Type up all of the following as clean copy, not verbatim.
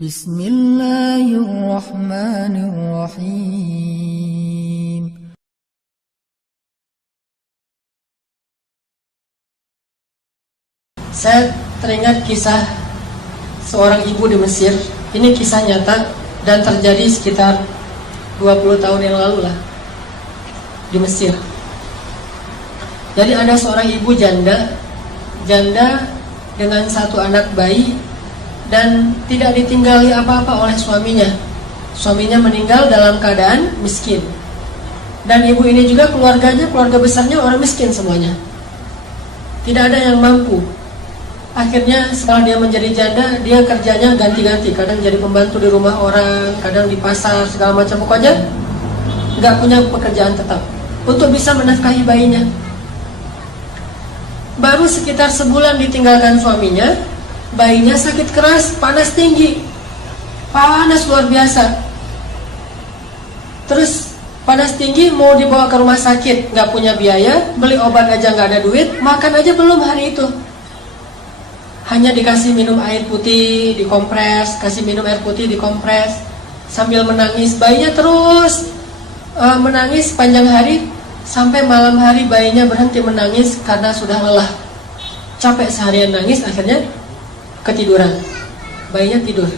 Bismillahirrahmanirrahim. Saya teringat kisah seorang ibu di Mesir. Ini kisah nyata dan terjadi sekitar 20 tahun yang lalu lah di Mesir. Jadi ada seorang ibu janda dengan satu anak bayi dan tidak ditinggali apa-apa oleh suaminya. Suaminya meninggal dalam keadaan miskin. Dan ibu ini juga keluarga besarnya orang miskin semuanya. Tidak ada yang mampu. Akhirnya setelah dia menjadi janda, dia kerjanya ganti-ganti. Kadang jadi pembantu di rumah orang, kadang di pasar, segala macam. Pokoknya nggak punya pekerjaan tetap untuk bisa menafkahi bayinya. Baru sekitar sebulan ditinggalkan suaminya, bayinya sakit keras, panas tinggi, panas luar biasa. Terus panas tinggi, mau dibawa ke rumah sakit, nggak punya biaya, beli obat aja nggak ada duit, makan aja belum hari itu. Hanya dikasih minum air putih, dikompres, kasih minum air putih, dikompres, sambil menangis. Bayinya terus menangis panjang hari, sampai malam hari bayinya berhenti menangis karena sudah lelah. Capek seharian nangis, akhirnya ketiduran. Bayinya tidur.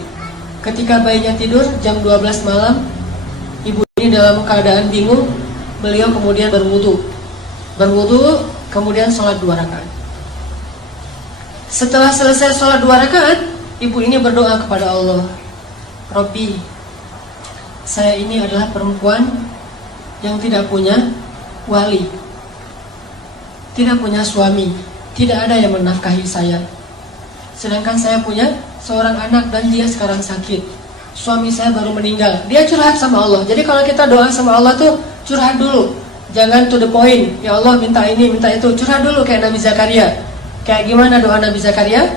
Ketika bayinya tidur, jam 12 malam, ibu ini dalam keadaan bingung. Beliau kemudian berwudu, kemudian sholat 2 rakaat. Setelah selesai sholat 2 rakaat, ibu ini berdoa kepada Allah, Robbi, saya ini adalah perempuan yang tidak punya wali, tidak punya suami, tidak ada yang menafkahi saya. Sedangkan saya punya seorang anak dan dia sekarang sakit. Suami saya baru meninggal. Dia curhat sama Allah. Jadi kalau kita doa sama Allah tuh curhat dulu, jangan to the point. Ya Allah minta ini, minta itu. Curhat dulu kayak Nabi Zakaria. Kayak gimana doa Nabi Zakaria?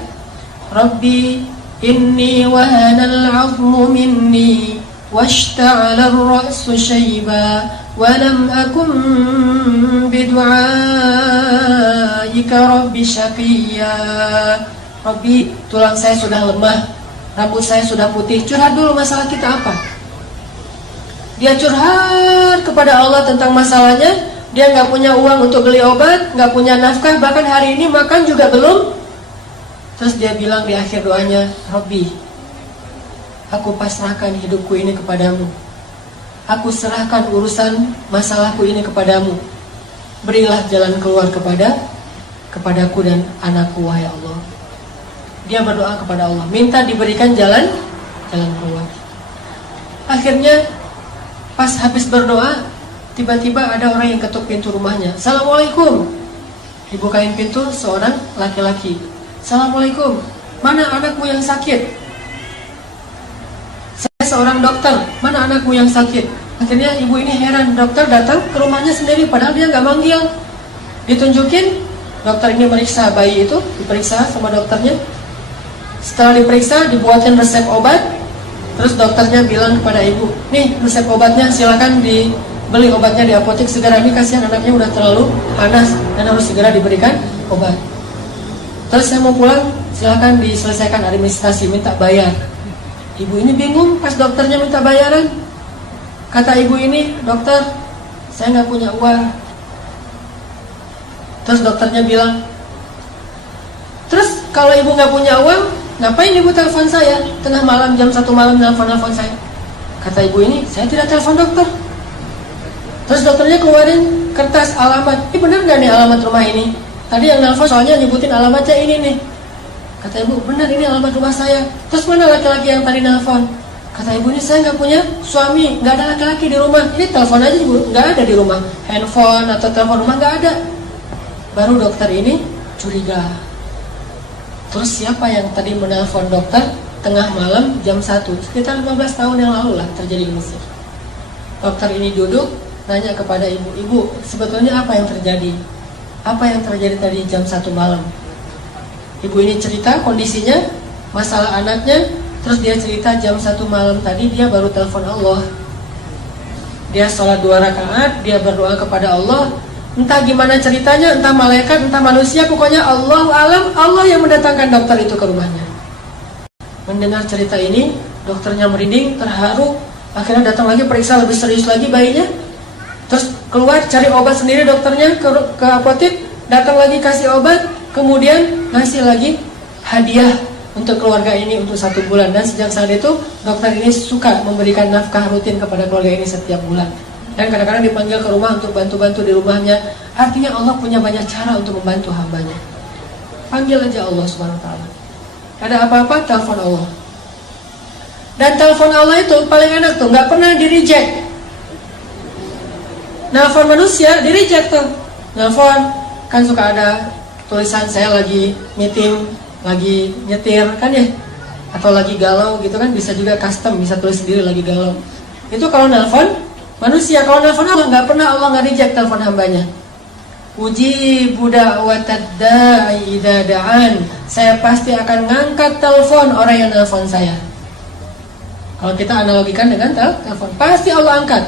Rabbi inni wahanal 'azmu minni washta'ala ar-ra'su shayba wa lam akun bidu'aika rabbi syaqiyya. Rabbi, tulang saya sudah lemah, rambut saya sudah putih. Curhat dulu masalah kita apa. Dia curhat kepada Allah tentang masalahnya. Dia nggak punya uang untuk beli obat, nggak punya nafkah, bahkan hari ini makan juga belum. Terus dia bilang di akhir doanya, Rabbi, aku pasrahkan hidupku ini kepadamu. Aku serahkan urusan masalahku ini kepadamu. Berilah jalan keluar kepadaku dan anakku, wahai Allah. Dia berdoa kepada Allah, minta diberikan jalan keluar. Akhirnya pas habis berdoa, tiba-tiba ada orang yang ketuk pintu rumahnya. Assalamualaikum. Dibukain pintu seorang laki-laki. Assalamualaikum. Mana anakmu yang sakit? Saya seorang dokter. Mana anakmu yang sakit? Akhirnya ibu ini heran. Dokter datang ke rumahnya sendiri padahal dia nggak manggil. Ditunjukin. Dokter ini meriksa bayi itu. Diperiksa sama dokternya. Setelah diperiksa, dibuatin resep obat. Terus dokternya bilang kepada ibu, nih resep obatnya, silakan beli obatnya di apotek segera. Ini kasihan anaknya udah terlalu panas dan harus segera diberikan obat. Terus saya mau pulang, silakan diselesaikan administrasi, minta bayar. Ibu ini bingung pas dokternya minta bayaran. Kata ibu ini, dokter, saya nggak punya uang. Terus dokternya bilang, terus kalau ibu nggak punya uang, ngapain ibu telepon saya tengah malam jam 1 malam nelfon saya? Kata ibu ini, saya tidak telepon dokter. Terus dokternya keluarin kertas alamat. Ini benar nggak nih alamat rumah ini? Tadi yang nelfon soalnya nyebutin alamatnya ini nih. Kata ibu, benar ini alamat rumah saya. Terus mana laki-laki yang tadi nelfon? Kata ibu ini, saya nggak punya suami, nggak ada laki-laki di rumah. Ini telepon aja ibu, nggak ada di rumah. Handphone atau telepon rumah nggak ada. Baru dokter ini curiga. Terus siapa yang tadi menelpon dokter tengah malam jam 1? Sekitar 15 tahun yang lalu lah terjadi di Mesir. Dokter ini duduk, nanya kepada ibu, ibu sebetulnya apa yang terjadi? Apa yang terjadi tadi jam 1 malam? Ibu ini cerita kondisinya, masalah anaknya. Terus dia cerita jam 1 malam tadi dia baru telepon Allah. Dia sholat 2 rakaat, dia berdoa kepada Allah. Entah gimana ceritanya, entah malaikat, entah manusia, pokoknya Allah alam, Allah yang mendatangkan dokter itu ke rumahnya. mendengar cerita ini, dokternya merinding, terharu. Akhirnya datang lagi periksa lebih serius lagi bayinya. Terus keluar cari obat sendiri dokternya ke apotek, datang lagi kasih obat, kemudian ngasih lagi hadiah untuk keluarga ini untuk 1 bulan. Dan sejak saat itu dokter ini suka memberikan nafkah rutin kepada keluarga ini setiap bulan. Dan kadang-kadang dipanggil ke rumah untuk bantu-bantu di rumahnya. Artinya Allah punya banyak cara untuk membantu hambanya. Panggil aja Allah Subhanahu wa ta'ala. Ada apa-apa, telepon Allah. Dan telepon Allah itu paling enak tuh, gak pernah di-reject. Nelfon manusia, di-reject tuh. Nelfon, kan suka ada tulisan saya lagi meeting, lagi nyetir, kan ya. Atau lagi galau gitu kan, bisa juga custom, bisa tulis sendiri lagi galau. Itu kalau nelfon manusia. Kalau nelfon Allah, gak pernah Allah nge-reject telepon hambanya. Ujibu da'watad da'i idza da'an. Saya pasti akan ngangkat telepon orang yang nelfon saya. Kalau kita analogikan dengan telepon, pasti Allah angkat.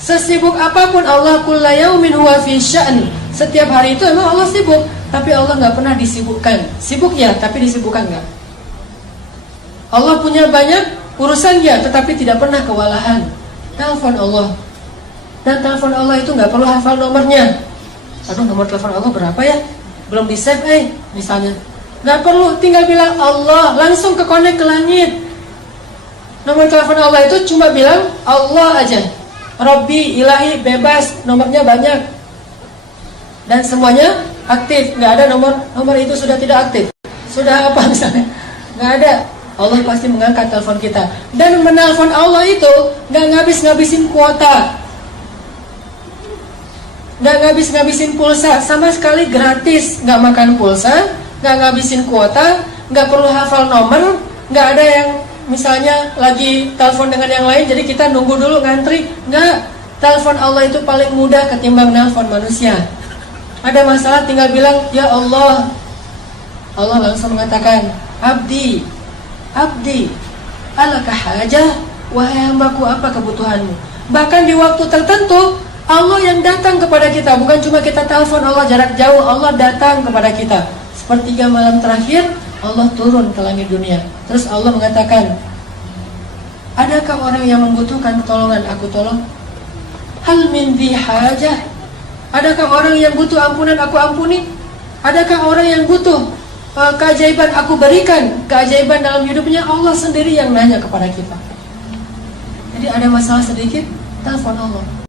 Sesibuk apapun Allah, kulla yaumin huwa fi sya'n. Setiap hari itu emang Allah sibuk, tapi Allah gak pernah disibukkan. Sibuk ya, tapi disibukkan gak? Allah punya banyak urusan ya, tetapi tidak pernah kewalahan. Telepon Allah. Dan telepon Allah itu gak perlu hafal nomornya. Aduh, nomor telepon Allah berapa ya? Belum di save misalnya. Gak perlu, tinggal bilang Allah, langsung ke connect ke langit. Nomor telepon Allah itu cuma bilang Allah aja. Robbi, ilahi, bebas, nomornya banyak. Dan semuanya aktif, gak ada nomor itu sudah tidak aktif. Sudah apa misalnya? Gak ada. Allah pasti mengangkat telepon kita. Dan menelpon Allah itu gak ngabis-ngabisin kuota, gak ngabis-ngabisin pulsa, sama sekali gratis. Gak makan pulsa, gak ngabisin kuota, gak perlu hafal nomor. Gak ada yang misalnya lagi telepon dengan yang lain, jadi kita nunggu dulu ngantri. Nggak, telepon Allah itu paling mudah ketimbang nelpon manusia. Ada masalah tinggal bilang ya Allah. Allah langsung mengatakan abdi, alaka hajah, wahai hambaku, apa kebutuhanmu. Bahkan di waktu tertentu Allah yang datang kepada kita, bukan cuma kita telepon Allah jarak jauh. Allah datang kepada kita. Sepertiga malam terakhir Allah turun ke langit dunia. Terus Allah mengatakan, adakah orang yang membutuhkan pertolongan, aku tolong. Hal min dhi hajah. Adakah orang yang butuh ampunan, aku ampuni. Adakah orang yang butuh keajaiban, aku berikan. Keajaiban dalam hidupnya, Allah sendiri yang nanya kepada kita. Jadi ada masalah sedikit, telepon Allah.